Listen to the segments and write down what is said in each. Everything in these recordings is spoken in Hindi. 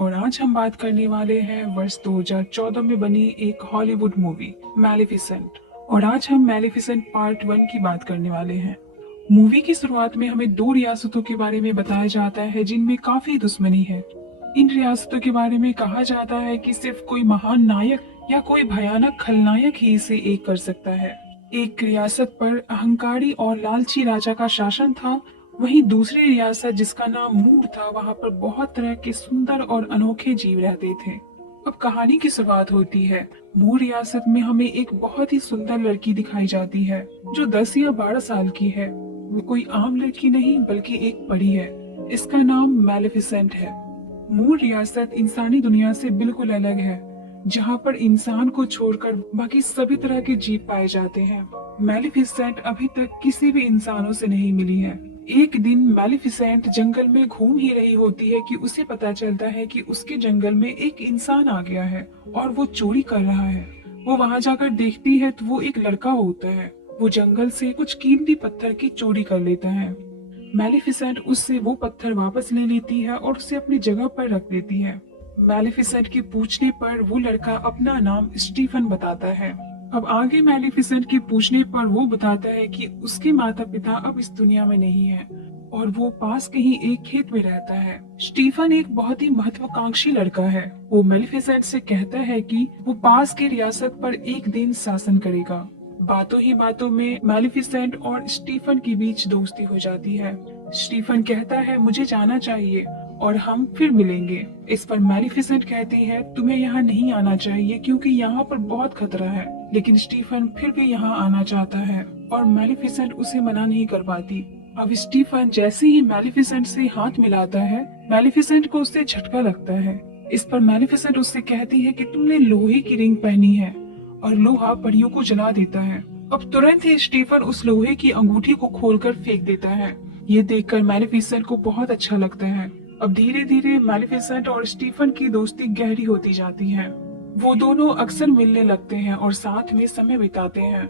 और आज हम बात करने वाले हैं वर्ष 2014 में बनी एक हॉलीवुड मूवी मैलेफिसेंट। और आज हम मैलेफिसेंट पार्ट 1 की बात करने वाले हैं। मूवी की शुरुआत में हमें दो रियासतों के बारे में बताया जाता है जिनमें काफी दुश्मनी है। इन रियासतों के बारे में कहा जाता है कि सिर्फ कोई महान नायक या कोई भयानक खलनायक ही इसे एक कर सकता है। एक रियासत पर अहंकारी और लालची राजा का शासन था, वहीं दूसरी रियासत जिसका नाम मूर था, वहां पर बहुत तरह के सुंदर और अनोखे जीव रहते थे। अब कहानी की शुरुआत होती है। मूर रियासत में हमें एक बहुत ही सुंदर लड़की दिखाई जाती है जो 10 या 12 साल की है। वो कोई आम लड़की नहीं बल्कि एक परी है। इसका नाम मैलेफिसेंट है। मूर रियासत इंसानी दुनिया से बिल्कुल अलग है, जहाँ पर इंसान को छोड़कर बाकी सभी तरह के जीव पाए जाते हैं। मैलेफिसेंट अभी तक किसी भी इंसानों से नहीं मिली है। एक दिन मैलेफिसेंट जंगल में घूम ही रही होती है कि उसे पता चलता है कि उसके जंगल में एक इंसान आ गया है और वो चोरी कर रहा है। वो वहां जाकर देखती है तो वो एक लड़का होता है। वो जंगल से कुछ कीमती पत्थर की चोरी कर लेता है। मैलेफिसेंट उससे वो पत्थर वापस ले लेती है और उसे अपनी जगह पर रख देती है। मैलेफिसेंट के पूछने पर वो लड़का अपना नाम स्टीफन बताता है। अब आगे मैलेफिसेंट के पूछने पर वो बताता है कि उसके माता पिता अब इस दुनिया में नहीं है और वो पास कहीं एक खेत में रहता है। स्टीफन एक बहुत ही महत्वाकांक्षी लड़का है। वो मैलेफिसेंट से कहता है कि वो पास की रियासत पर एक दिन शासन करेगा। बातों ही बातों में मैलेफिसेंट और स्टीफन के बीच दोस्ती हो जाती है। स्टीफन कहता है मुझे जाना चाहिए और हम फिर मिलेंगे। इस पर मैलेफिसेंट कहती है तुम्हें यहाँ नहीं आना चाहिए क्योंकि यहाँ पर बहुत खतरा है। लेकिन स्टीफन फिर भी यहाँ आना चाहता है और मैलेफिसेंट उसे मना नहीं कर पाती। अब स्टीफन जैसे ही मैलेफिसेंट से हाथ मिलाता है, मैलेफिसेंट को उससे झटका लगता है। इस पर मैलेफिसेंट उससे कहती है कि तुमने लोहे की रिंग पहनी है और लोहा परियों को जला देता है। अब तुरंत ही स्टीफन उस लोहे की अंगूठी को खोलकर फेंक देता है। ये देखकर मैलेफिसेंट को बहुत अच्छा लगता है। अब धीरे धीरे मैलेफिसेंट और स्टीफन की दोस्ती गहरी होती जाती है। वो दोनों अक्सर मिलने लगते हैं और साथ में समय बिताते हैं।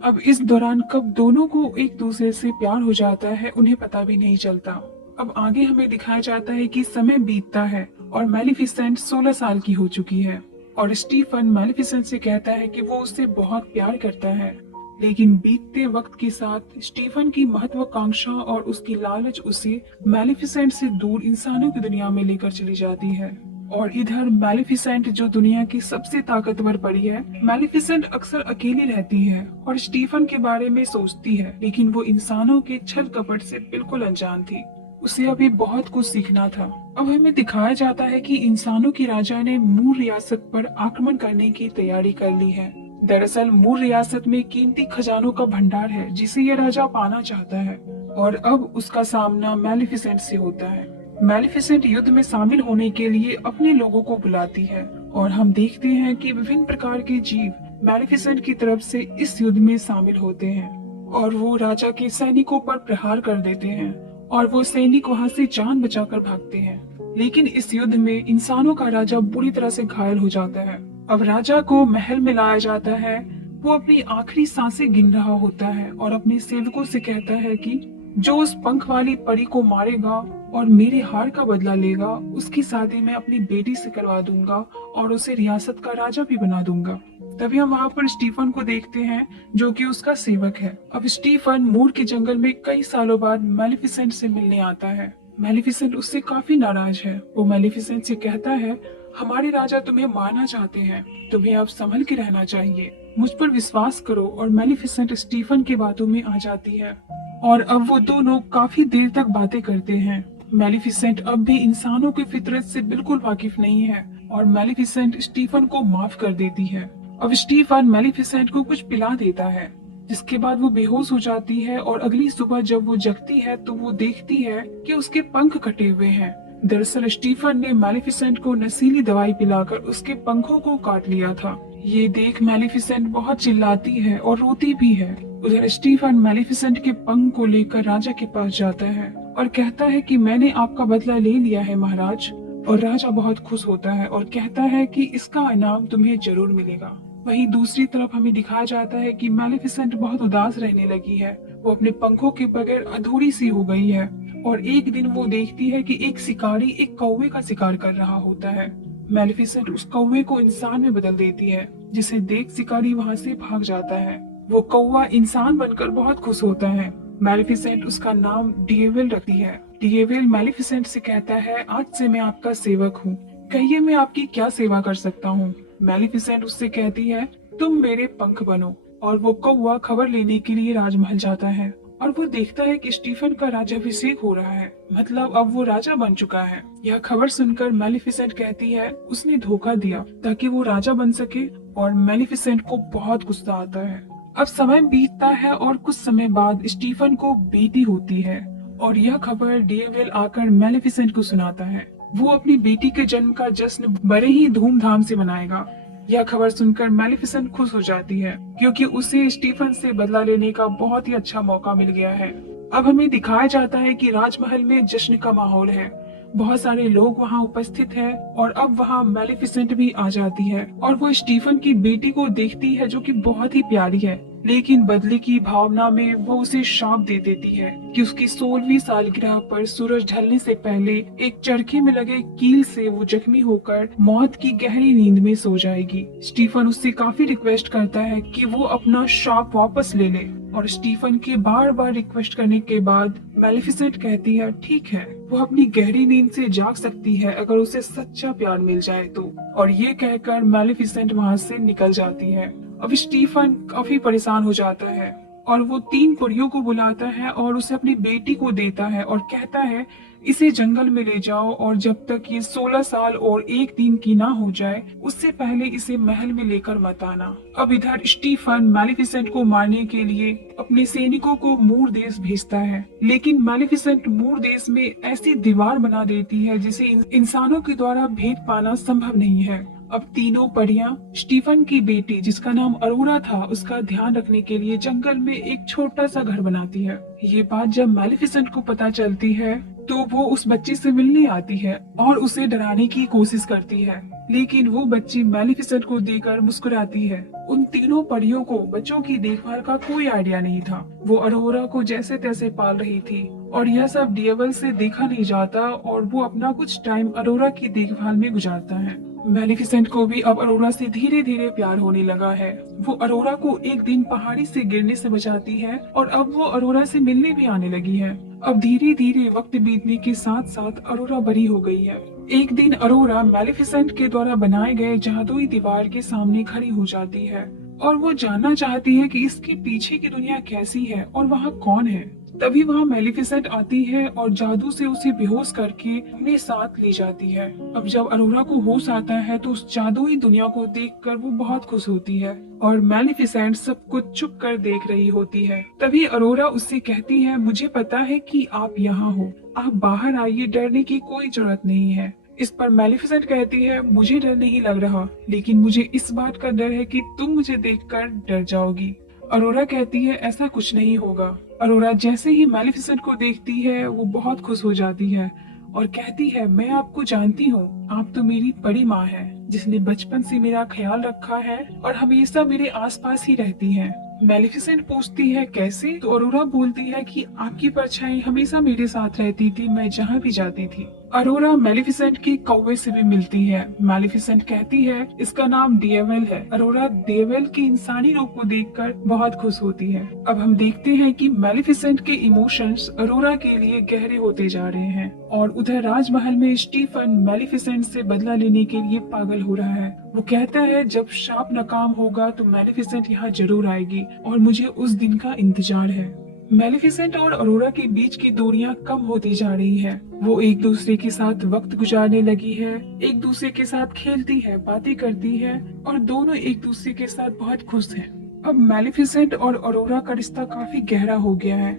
अब इस दौरान कब दोनों को एक दूसरे से प्यार हो जाता है उन्हें पता भी नहीं चलता। अब आगे हमें दिखाया जाता है कि समय बीतता है और मैलेफिसेंट 16 साल की हो चुकी है और स्टीफन मैलेफिसेंट से कहता है कि वो उससे बहुत प्यार करता है। लेकिन बीतते वक्त के साथ स्टीफन की महत्वाकांक्षा और उसकी लालच उसे मैलेफिसेंट से दूर इंसानों की दुनिया में लेकर चली जाती है। और इधर मैलेफिसेंट जो दुनिया की सबसे ताकतवर परी है, मैलेफिसेंट अक्सर अकेली रहती है और स्टीफन के बारे में सोचती है, लेकिन वो इंसानों के छल कपट से बिल्कुल अनजान थी। उसे अभी बहुत कुछ सीखना था। अब हमें दिखाया जाता है कि इंसानों की राजा ने मूर रियासत पर आक्रमण करने की तैयारी कर ली है। दरअसल मूर रियासत में कीमती खजानों का भंडार है जिसे यह राजा पाना चाहता है और अब उसका सामना मैलेफिसेंट से होता है। मैलेफिसेंट युद्ध में शामिल होने के लिए अपने लोगों को बुलाती है और हम देखते हैं कि विभिन्न प्रकार के जीव मैलेफिसेंट की तरफ से इस युद्ध में शामिल होते हैं और वो राजा के सैनिकों पर प्रहार कर देते हैं और वो सैनिक वहां से जान बचाकर भागते हैं। लेकिन इस युद्ध में इंसानों का राजा बुरी तरह से घायल हो जाता है। अब राजा को महल में लाया जाता है। वो अपनी आखिरी सांसें गिन रहा होता है और अपने सेवकों से कहता है कि जो उस पंख वाली परी को मारेगा और मेरे हार का बदला लेगा, उसकी शादी मैं अपनी बेटी से करवा दूंगा और उसे रियासत का राजा भी बना दूंगा। तभी हम वहाँ पर स्टीफन को देखते हैं जो कि उसका सेवक है। अब स्टीफन मूर के जंगल में कई सालों बाद मैलेफिसेंट से मिलने आता है। मैलेफिसेंट उससे काफी नाराज है। वो मैलेफिसेंट से कहता है हमारे राजा तुम्हें मारना चाहते हैं, तुम्हें अब संभल के रहना चाहिए, मुझ पर विश्वास करो। और मैलेफिसेंट स्टीफन की बातों में आ जाती है और अब वो दोनों काफी देर तक बातें करते हैं। मैलेफिसेंट अब भी इंसानों की फितरत से बिल्कुल वाकिफ नहीं है और मैलेफिसेंट स्टीफन को माफ कर देती है। अब स्टीफन मैलेफिसेंट को कुछ पिला देता है जिसके बाद वो बेहोश हो जाती है और अगली सुबह जब वो जगती है तो वो देखती है कि उसके पंख कटे हुए हैं। दरअसल स्टीफन ने मैलेफिसेंट को नशीली दवाई पिलाकर उसके पंखों को काट लिया था। ये देख मैलेफिसेंट बहुत चिल्लाती है और रोती भी है। उधर स्टीफन मैलेफिसेंट के पंख को लेकर राजा के पास जाता है और कहता है कि मैंने आपका बदला ले लिया है महाराज। और राजा बहुत खुश होता है और कहता है कि इसका इनाम तुम्हें जरूर मिलेगा। वहीं दूसरी तरफ हमें दिखाया जाता है कि मैलेफिसेंट बहुत उदास रहने लगी है। वो अपने पंखों के बगैर अधूरी सी हो गई है और एक दिन वो देखती है कि एक शिकारी एक कौवे का शिकार कर रहा होता है। मैलेफिसेंट उस कौवे को इंसान में बदल देती है, जिसे देख शिकारी वहाँ से भाग जाता है। वो कौवा इंसान बनकर बहुत खुश होता है। मैलेफिसेंट उसका नाम डिएविल रखती है। डिएविल मैलेफिसेंट से कहता है, आज से मैं आपका सेवक हूँ, कहिए मैं आपकी क्या सेवा कर सकता हूँ। मैलेफिसेंट उससे कहती है, तुम मेरे पंख बनो। और वो कौवा खबर लेने के लिए राजमहल जाता है और वो देखता है कि स्टीफन का राज्याभिषेक हो रहा है, मतलब अब वो राजा बन चुका है। यह खबर सुनकर मैलेफिसेंट कहती है उसने धोखा दिया ताकि वो राजा बन सके, और मैलेफिसेंट को बहुत गुस्सा आता है। अब समय बीतता है और कुछ समय बाद स्टीफन को बेटी होती है, और यह खबर डेविल आकर मैलेफिसेंट को सुनाता है। वो अपनी बेटी के जन्म का जश्न बड़े ही धूमधाम से मनाएगा। यह खबर सुनकर मैलेफिसेंट खुश हो जाती है, क्योंकि उसे स्टीफन से बदला लेने का बहुत ही अच्छा मौका मिल गया है। अब हमें दिखाया जाता है कि राजमहल में जश्न का माहौल है, बहुत सारे लोग वहाँ उपस्थित हैं, और अब वहाँ मैलेफिसेंट भी आ जाती है और वो स्टीफन की बेटी को देखती है जो कि बहुत ही प्यारी है, लेकिन बदले की भावना में वो उसे श्राप दे देती है कि उसकी 16वीं सालगिरह पर सूरज ढलने से पहले एक चरखे में लगे कील से वो जख्मी होकर मौत की गहरी नींद में सो जाएगी। स्टीफन उससे काफी रिक्वेस्ट करता है कि वो अपना श्राप वापस ले ले, और स्टीफन के बार बार रिक्वेस्ट करने के बाद मैलेफिसेंट कहती है ठीक है, वो अपनी गहरी नींद से जाग सकती है अगर उसे सच्चा प्यार मिल जाए तो। और ये कहकर मैलेफिसेंट वहाँ से निकल जाती है। अब स्टीफन काफी परेशान हो जाता है और वो 3 परियों को बुलाता है और उसे अपनी बेटी को देता है और कहता है इसे जंगल में ले जाओ, और जब तक ये 16 साल और 1 दिन की ना हो जाए उससे पहले इसे महल में लेकर मत आना। अब इधर स्टीफन मैलेफिसेंट को मारने के लिए अपने सैनिकों को मूर देश भेजता है, लेकिन मैलेफिसेंट मूर देश में ऐसी दीवार बना देती है जिसे इंसानों के द्वारा भेद पाना संभव नहीं है। अब तीनों परियां स्टीफन की बेटी जिसका नाम अरोरा था उसका ध्यान रखने के लिए जंगल में एक छोटा सा घर बनाती है। ये बात जब मैलेफिसेंट को पता चलती है तो वो उस बच्ची से मिलने आती है और उसे डराने की कोशिश करती है, लेकिन वो बच्ची मैलेफिसेंट को देकर मुस्कुराती है। उन तीनों परियों को बच्चों की देखभाल का कोई आइडिया नहीं था। वो अरोरा को जैसे तैसे पाल रही थी और यह सब डेविल से देखा नहीं जाता, और वो अपना कुछ टाइम अरोरा की देखभाल में गुजारता है। मैलेफिसेंट को भी अब अरोरा से धीरे धीरे प्यार होने लगा है। वो अरोरा को एक दिन पहाड़ी से गिरने से बचाती है और अब वो अरोरा से मिलने भी आने लगी है। अब धीरे धीरे वक्त बीतने के साथ साथ अरोरा बड़ी हो गई है। एक दिन अरोरा मैलेफिसेंट के द्वारा बनाए गए जादुई दीवार के सामने खड़ी हो जाती है और वो जानना चाहती है कि इसके पीछे की दुनिया कैसी है और वहाँ कौन है। तभी वहाँ मैलेफिसेंट आती है और जादू से उसे बेहोश करके अपने साथ ले जाती है। अब जब अरोरा को होश आता है तो उस जादुई दुनिया को देखकर वो बहुत खुश होती है और मैलेफिसेंट सब कुछ चुप कर देख रही होती है। तभी अरोरा उससे कहती है, मुझे पता है कि आप यहाँ हो, आप बाहर आइए, डरने की कोई जरूरत नहीं है। इस पर मैलेफिसेंट कहती है, मुझे डर नहीं लग रहा, लेकिन मुझे इस बात का डर है कि तुम मुझे देखकर डर जाओगी। अरोरा कहती है, ऐसा कुछ नहीं होगा। अरोरा जैसे ही मैलेफिसेंट को देखती है वो बहुत खुश हो जाती है और कहती है, मैं आपको जानती हूँ, आप तो मेरी बड़ी माँ है जिसने बचपन से मेरा ख्याल रखा है और हमेशा मेरे आसपास ही रहती है। मैलेफिसेंट पूछती है कैसे, तो अरोरा बोलती है कि आपकी परछाई हमेशा मेरे साथ रहती थी, मैं जहाँ भी जाती थी। अरोरा मैलेफिसेंट की कौवे से भी मिलती है। मैलेफिसेंट कहती है इसका नाम डेविल है। अरोरा डेविल के इंसानी रूप को देखकर बहुत खुश होती है। अब हम देखते हैं कि मैलेफिसेंट के इमोशंस अरोरा के लिए गहरे होते जा रहे हैं और उधर राजमहल में स्टीफन मैलेफिसेंट से बदला लेने के लिए पागल हो रहा है। वो कहता है जब शाप नाकाम होगा तो मैलेफिसेंट यहाँ जरूर आएगी और मुझे उस दिन का इंतजार है। मैलेफिसेंट और अरोरा के बीच की दूरियां कम होती जा रही है। वो एक दूसरे के साथ वक्त गुजारने लगी है, एक दूसरे के साथ खेलती है, बातें करती है और दोनों एक दूसरे के साथ बहुत खुश हैं। अब मैलेफिसेंट और अरोरा का रिश्ता काफी गहरा हो गया है,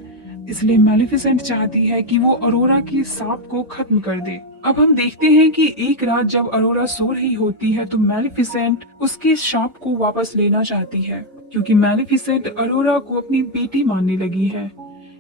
इसलिए मैलेफिसेंट चाहती है कि वो अरोरा की सांप को खत्म कर दे। अब हम देखते हैं कि एक रात जब अरोरा सो रही होती है तो मैलेफिसेंट उसके सांप को वापस लेना चाहती है, क्योंकि मैलेफिसेंट अरोरा को अपनी बेटी मानने लगी है,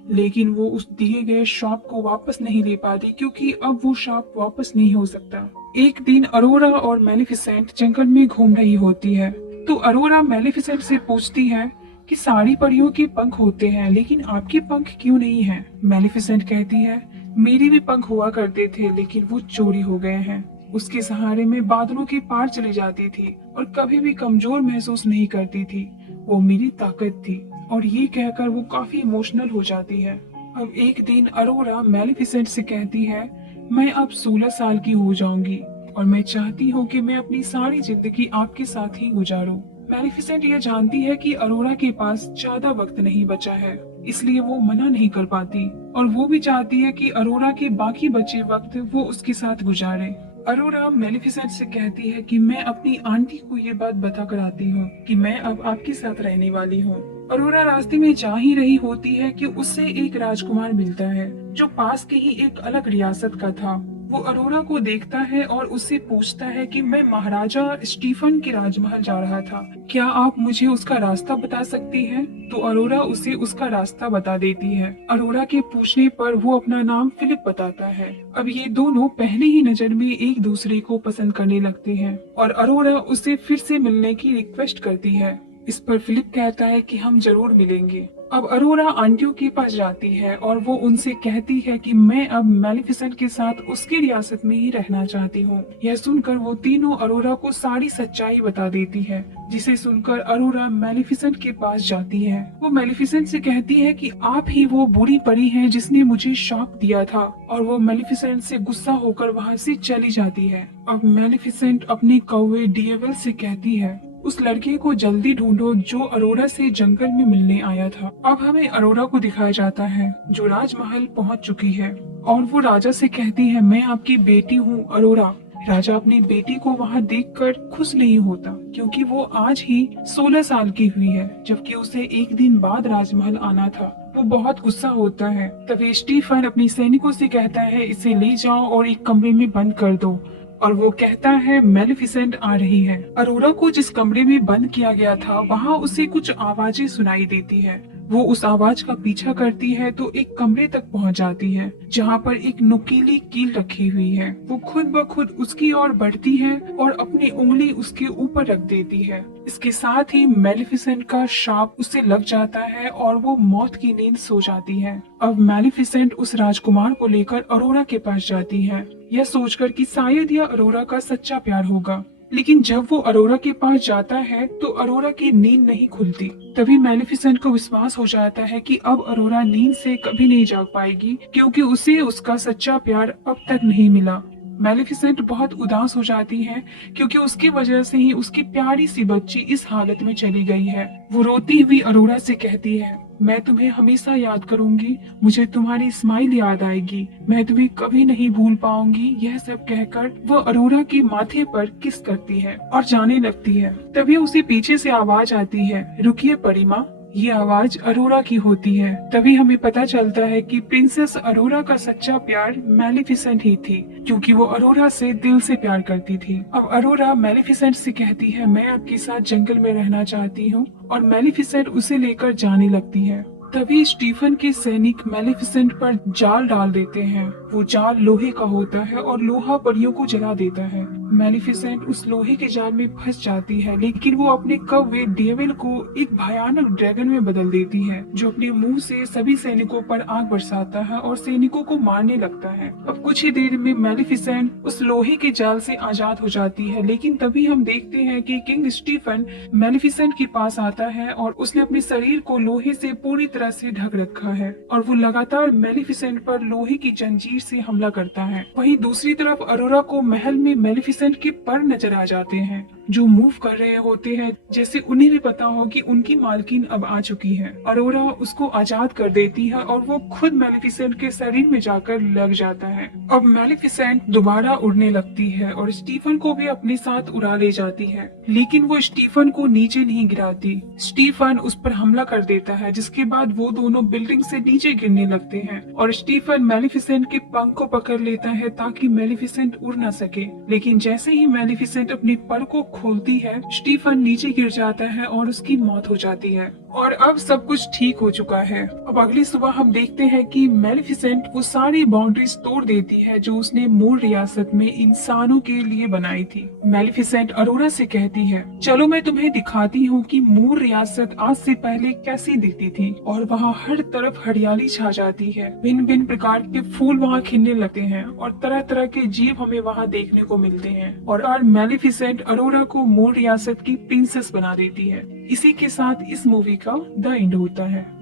लेकिन वो उस दिए गए श्राप को वापस नहीं ले पाती क्योंकि अब वो श्राप वापस नहीं हो सकता। एक दिन अरोरा और मैलेफिसेंट जंगल में घूम रही होती है तो अरोरा मैलेफिसेंट से पूछती है कि सारी परियों के पंख होते हैं लेकिन आपके पंख क्यों नहीं हैं? मैलेफिसेंट कहती है मेरे भी पंख हुआ करते थे, लेकिन वो चोरी हो गए हैं। उसके सहारे में बादलों के पार चली जाती थी और कभी भी कमजोर महसूस नहीं करती थी। वो मेरी ताकत थी। और ये कहकर वो काफी इमोशनल हो जाती है। अब एक दिन अरोरा मैलेफिसेंट से कहती है, मैं अब 16 साल की हो जाऊंगी और मैं चाहती हूँ कि मैं अपनी सारी जिंदगी आपके साथ ही गुजारूं। मैलेफिसेंट यह जानती है कि अरोरा के पास ज्यादा वक्त नहीं बचा है, इसलिए वो मना नहीं कर पाती और वो भी चाहती है कि अरोरा के बाकी बचे वक्त वो उसके साथ गुजारे। अरोरा मेलिफिसेंट से कहती है कि मैं अपनी आंटी को ये बात बता कर आती हूँ कि मैं अब आपके साथ रहने वाली हूँ। अरोरा रास्ते में जा ही रही होती है कि उससे एक राजकुमार मिलता है जो पास के ही एक अलग रियासत का था। वो अरोरा को देखता है और उससे पूछता है कि मैं महाराजा स्टीफन के राजमहल जा रहा था, क्या आप मुझे उसका रास्ता बता सकती हैं? तो अरोरा उसे उसका रास्ता बता देती है। अरोरा के पूछने पर वो अपना नाम फिलिप बताता है। अब ये दोनों पहले ही नजर में एक दूसरे को पसंद करने लगते हैं और अरोरा उससे फिर से मिलने की रिक्वेस्ट करती है। इस पर फिलिप कहता है कि हम जरूर मिलेंगे। अब अरोरा आंटियों के पास जाती है और वो उनसे कहती है कि मैं अब मैलिफिसेंट के साथ उसकी रियासत में ही रहना चाहती हूँ। यह सुनकर वो तीनों अरोरा को सारी सच्चाई बता देती है, जिसे सुनकर अरोरा मैलिफिसेंट के पास जाती है। वो मैलिफिसेंट से कहती है कि आप ही वो बुरी परी हैं जिसने मुझे श्राप दिया था, और वो मैलिफिसेंट से गुस्सा होकर वहाँ से चली जाती है। अब मैलिफिसेंट अपने कौवे डिएवल से कहती है, उस लड़के को जल्दी ढूंढो जो अरोरा से जंगल में मिलने आया था। अब हमें अरोरा को दिखाया जाता है जो राजमहल पहुंच चुकी है और वो राजा से कहती है, मैं आपकी बेटी हूँ अरोरा। राजा अपनी बेटी को वहाँ देखकर खुश नहीं होता क्योंकि वो आज ही 16 साल की हुई है, जबकि उसे एक दिन बाद राजमहल आना था। वो बहुत गुस्सा होता है। तभी स्टीफन अपनी सैनिकों से कहता है, इसे ले जाओ और एक कमरे में बंद कर दो। और वो कहता है, मेलिफिसेंट आ रही है। अरोरा को जिस कमरे में बंद किया गया था वहाँ उसे कुछ आवाजें सुनाई देती है। वो उस आवाज का पीछा करती है तो एक कमरे तक पहुंच जाती है जहाँ पर एक नुकीली कील रखी हुई है। वो खुद ब खुद उसकी ओर बढ़ती है और अपनी उंगली उसके ऊपर रख देती है। इसके साथ ही मेलिफिसेंट का श्राप उसे लग जाता है और वो मौत की नींद सो जाती है। अब मेलिफिसेंट उस राजकुमार को लेकर अरोरा के पास जाती है, यह सोचकर कि शायद यह अरोरा का सच्चा प्यार होगा। लेकिन जब वो अरोरा के पास जाता है तो अरोरा की नींद नहीं खुलती। तभी मेलिफिसेंट को विश्वास हो जाता है कि अब अरोरा नींद से कभी नहीं जाग पाएगी क्योंकि उसे उसका सच्चा प्यार अब तक नहीं मिला। मेलिफिसेंट बहुत उदास हो जाती है क्योंकि उसकी वजह से ही उसकी प्यारी सी बच्ची इस हालत में चली गई है। वो रोती हुई अरोरा से कहती है, मैं तुम्हें हमेशा याद करूंगी, मुझे तुम्हारी स्माइल याद आएगी, मैं तुम्हें कभी नहीं भूल पाऊंगी। यह सब कहकर वो अरोरा के माथे पर किस करती है और जाने लगती है। तभी उसे पीछे से आवाज आती है, रुकिए परिमा। ये आवाज अरोरा की होती है। तभी हमें पता चलता है कि प्रिंसेस अरोरा का सच्चा प्यार मेलिफिसेंट ही थी, क्योंकि वो अरोरा से दिल से प्यार करती थी। अब अरोरा मेलिफिसेंट से कहती है, मैं आपके साथ जंगल में रहना चाहती हूँ, और मेलिफिसेंट उसे लेकर जाने लगती है। तभी स्टीफन के सैनिक मेलिफिसेंट पर जाल डाल देते हैं। वो जाल लोहे का होता है और लोहा परियों को जला देता है। मेलिफिसेंट उस लोहे के जाल में फंस जाती है, लेकिन वो अपने कौवे डेविल को एक भयानक ड्रैगन में बदल देती है, जो अपने मुंह से सभी सैनिकों पर आग बरसाता है और सैनिकों को मारने लगता है। अब कुछ ही देर में मेलिफिसेंट उस लोहे के जाल से आजाद हो जाती है, लेकिन तभी हम देखते हैं कि किंग स्टीफन मेलिफिसेंट के पास आता है और उसने अपने शरीर को लोहे से पूरी तरह से ढक रखा है और वो लगातार मेलिफिसेंट पर लोहे की जंजीर से हमला करता है। वहीं दूसरी तरफ अरोरा को महल में मेलिफिसेंट के पर नजर आ जाते हैं जो मूव कर रहे होते हैं, जैसे उन्हें भी पता हो कि उनकी मालकिन अब आ चुकी है। अरोरा उसको आजाद कर देती है और वो खुद मेलिफिसेंट के शरीर में जाकर लग जाता है। अब मेलिफिसेंट दोबारा उड़ने लगती है और स्टीफन को भी अपने साथ उड़ा ले जाती है, लेकिन वो स्टीफन को नीचे नहीं गिराती। स्टीफन उस पर हमला कर देता है, जिसके बाद वो दोनों बिल्डिंग से नीचे गिरने लगते हैं और स्टीफन मेलिफिसेंट के पंख को पकड़ लेता है ताकि मेलिफिसेंट उड़ न सके। लेकिन जैसे ही मेलिफिसेंट अपने पर को खोलती है, स्टीफन नीचे गिर जाता है और उसकी मौत हो जाती है। और अब सब कुछ ठीक हो चुका है। अब अगली सुबह हम देखते हैं कि मेलिफिसेंट वो सारी बाउंड्रीज तोड़ देती है जो उसने मूल रियासत में इंसानों के लिए बनाई थी। मेलिफिसेंट अरोरा से कहती है, चलो मैं तुम्हें दिखाती हूँ कि मूल रियासत आज से पहले कैसी दिखती थी। और वहाँ हर तरफ हरियाली छा जाती है, भिन्न भिन्न प्रकार के फूल वहाँ खिलने लगते हैं और तरह तरह के जीव हमें वहाँ देखने को मिलते हैं। और मेलिफिसेंट अरोरा को मूल रियासत की प्रिंसेस बना देती है। इसी के साथ इस मूवी का द एंड होता है।